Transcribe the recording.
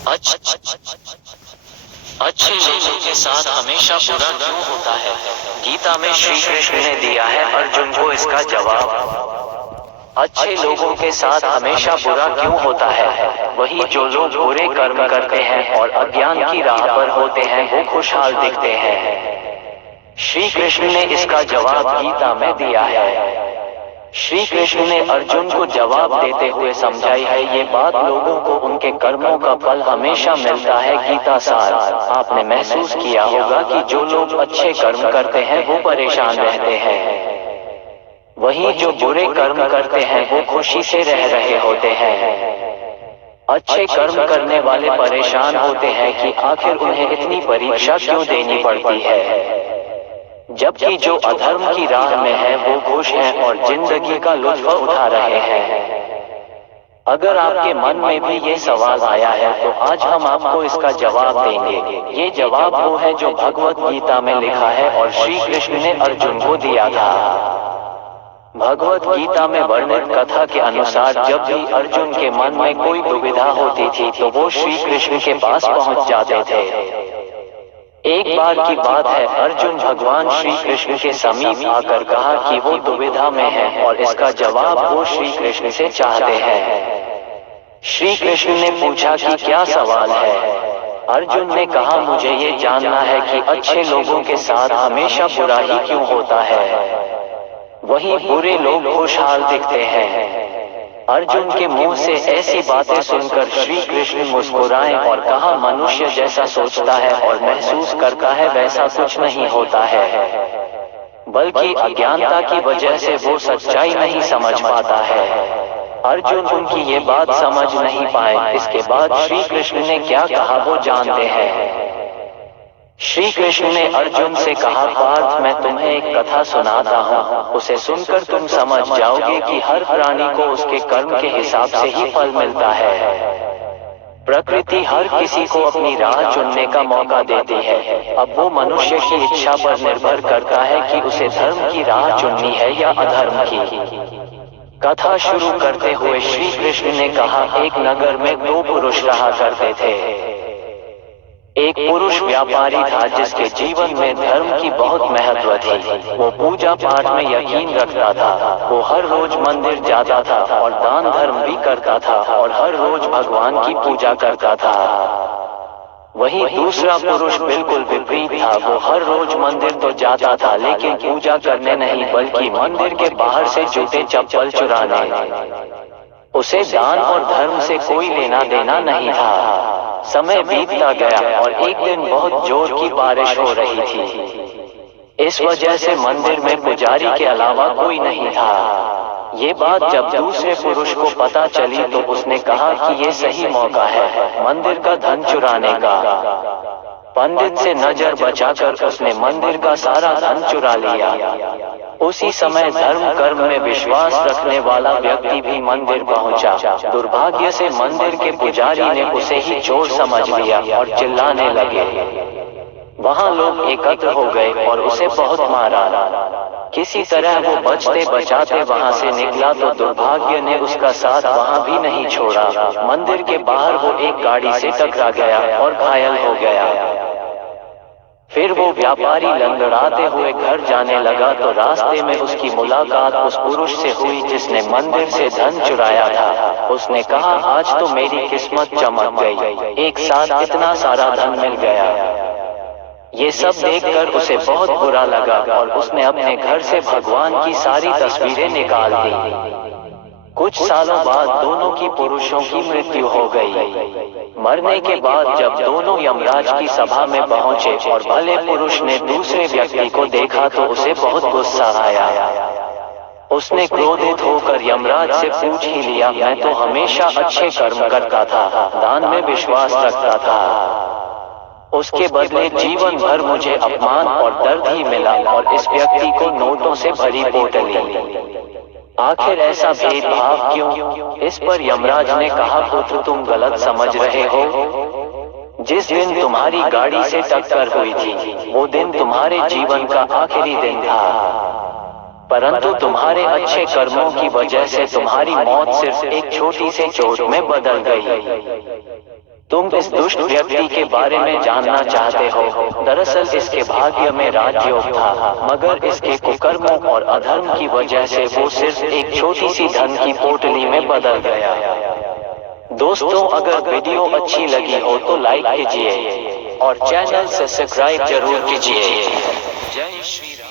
अच्छे लोगों के साथ हमेशा बुरा क्यों होता है? गीता में श्री कृष्ण ने दिया है अर्जुन को इसका जवाब। अच्छे लोगों के साथ हमेशा बुरा क्यों होता है? वही जो लोग बुरे कर्म करते हैं और अज्ञान की राह पर होते हैं वो खुशहाल दिखते हैं। श्री कृष्ण ने इसका जवाब गीता में दिया है। श्री कृष्ण ने अर्जुन को जवाब देते हुए समझाई है ये बात लोगों को उनके कर्मों का फल हमेशा मिलता है। गीता सार। आपने महसूस किया होगा कि जो लोग अच्छे कर्म करते हैं वो परेशान रहते हैं, वहीं जो बुरे कर्म करते हैं वो खुशी से रह रहे होते हैं। अच्छे कर्म करने वाले परेशान होते हैं कि आखिर उन्हें इतनी परीक्षा क्यों देनी पड़ती है, जबकि जो अधर्म की राह में है वो खुश हैं और जिंदगी का लुत्फ उठा रहे हैं। अगर आपके मन में भी ये सवाल आया है तो आज हम आपको इसका जवाब देंगे। ये जवाब वो है जो भगवत गीता में लिखा है और श्री कृष्ण ने अर्जुन को दिया था। भगवत गीता में वर्णित कथा के अनुसार जब भी अर्जुन के मन में कोई दुविधा होती थी तो वो श्री कृष्ण के पास पहुंच जाते थे। एक बार की बात है, अर्जुन भगवान श्री कृष्ण के समीप आकर कहा कि वो दुविधा में है और इसका जवाब वो श्री कृष्ण से चाहते हैं। श्री कृष्ण ने पूछा कि क्या सवाल है? अर्जुन ने कहा मुझे ये जानना है कि अच्छे लोगों के साथ हमेशा बुरा ही क्यों होता है, वहीं बुरे लोग खुशहाल दिखते हैं। अर्जुन के मुंह से ऐसी बातें सुनकर श्री कृष्ण मुस्कुराए और कहा मनुष्य जैसा सोचता है और महसूस करता है वैसा कुछ नहीं होता है, बल्कि अज्ञानता की वजह से वो सच्चाई नहीं समझ पाता है। अर्जुन उनकी ये बात समझ नहीं पाए। इसके बाद श्री कृष्ण ने क्या कहा वो जानते हैं। श्री कृष्ण ने अर्जुन से कहा पार्थ मैं तुम्हें एक कथा सुनाता हूँ, उसे सुनकर तुम समझ जाओगे कि हर प्राणी को उसके कर्म के हिसाब से ही फल मिलता है। प्रकृति हर किसी को अपनी राह चुनने का मौका देती है। अब वो मनुष्य की इच्छा पर निर्भर करता है कि उसे धर्म की राह चुननी है या अधर्म की। कथा शुरू करते हुए श्री कृष्ण ने कहा एक नगर में दो पुरुष रहा करते थे। एक पुरुष व्यापारी था जिसके जीवन में धर्म की बहुत महत्व थी। वो पूजा पाठ में यकीन रखता था। वो हर रोज मंदिर जाता था और दान धर्म भी करता था और हर रोज भगवान की पूजा करता था। वहीं दूसरा पुरुष बिल्कुल विपरीत था। वो हर रोज मंदिर तो जाता था लेकिन पूजा करने नहीं बल्कि मंदिर के बाहर से जूते चप्पल चुराने। उसे दान और धर्म से कोई लेना देना नहीं था। समय बीतता गया और एक दिन बहुत जोर की बारिश हो रही थी। इस वजह से मंदिर में पुजारी के अलावा कोई नहीं था। ये बात जब दूसरे पुरुष को पता चली तो उसने कहा कि ये सही मौका है मंदिर का धन चुराने का। पंडित से नजर बचाकर उसने मंदिर का सारा धन चुरा लिया। उसी समय धर्म कर्म में विश्वास रखने वाला व्यक्ति भी मंदिर पहुंचा। दुर्भाग्य से मंदिर के पुजारी ने उसे ही चोर समझ लिया और चिल्लाने लगे। वहां लोग एकत्र हो गए और उसे बहुत मारा। किसी तरह वो बचते बचाते वहां से निकला तो दुर्भाग्य ने उसका साथ वहां भी नहीं छोड़ा। मंदिर के बाहर वो एक गाड़ी से टकरा गया और घायल हो गया। फिर वो व्यापारी लंगड़ाते हुए घर जाने लगा तो रास्ते में उसकी मुलाकात उस पुरुष से हुई जिसने मंदिर से धन चुराया था। उसने कहा आज तो मेरी किस्मत चमक गई, एक साथ इतना सारा धन मिल गया। ये सब देखकर उसे बहुत बुरा लगा और उसने अपने घर से भगवान की सारी तस्वीरें निकाल दी। कुछ सालों बाद दोनों की पुरुषों की मृत्यु हो गई। मरने के बाद जब दोनों यमराज की सभा में पहुंचे और भले पुरुष ने दूसरे व्यक्ति को देखा तो उसे बहुत गुस्सा आया। उसने क्रोधित होकर यमराज से पूछ ही लिया मैं तो हमेशा अच्छे कर्म करता था, दान में विश्वास रखता था, उसके बदले जीवन भर मुझे अपमान और दर्द ही मिला और इस व्यक्ति को नोटों से भरी पोटली। आखिर ऐसा भेदभाव क्यों? इस पर यमराज ने कहा पुत्र तुम गलत समझ रहे हो। जिस दिन तुम्हारी गाड़ी से टक्कर हुई थी वो दिन तुम्हारे जीवन का आखिरी दिन था, परंतु तुम्हारे अच्छे कर्मों की वजह से तुम्हारी मौत सिर्फ एक छोटी सी चोट में बदल गई। तुम इस दुष्ट व्यक्ति के बारे में जानना चाहते हो। दरअसल इसके भाग्य में राजयोग था, मगर इसके कुकर्मों और अधर्म की वजह से वो सिर्फ एक छोटी सी धन की पोटली में बदल गया। दोस्तों, अगर वीडियो अच्छी लगी हो तो लाइक कीजिए और चैनल से सब्सक्राइब जरूर कीजिए। जय श्री राम।